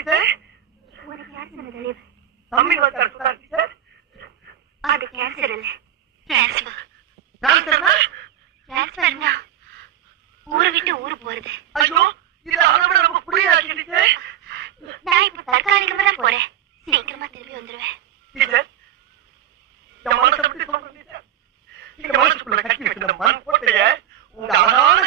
Teacher? உனக்கு யார் சொன்னது அழிவு? தமிழ் வாத்தியார் சொன்னார் டீச்சர். அது கேன்சர் இல்ல, டிரான்ஸ்ஃபர். டாக்டர்னா? டிரான்ஸ்ஃபர்னா ஊரை விட்டு ஊரு போறது. ஐயோ, இது அதை விட ரொம்ப புரியாது டீச்சர். நான் இப்ப தற்காலிகமா தான் போறேன், சீக்கிரமா திரும்பி வந்துருவேன். டீச்சர், என் மனசை பத்தி சொல்றேன் டீச்சர். என் மனசுக்குள்ள கட்டி வச்சிருந்த மண் போட்டைய உங்க அழகான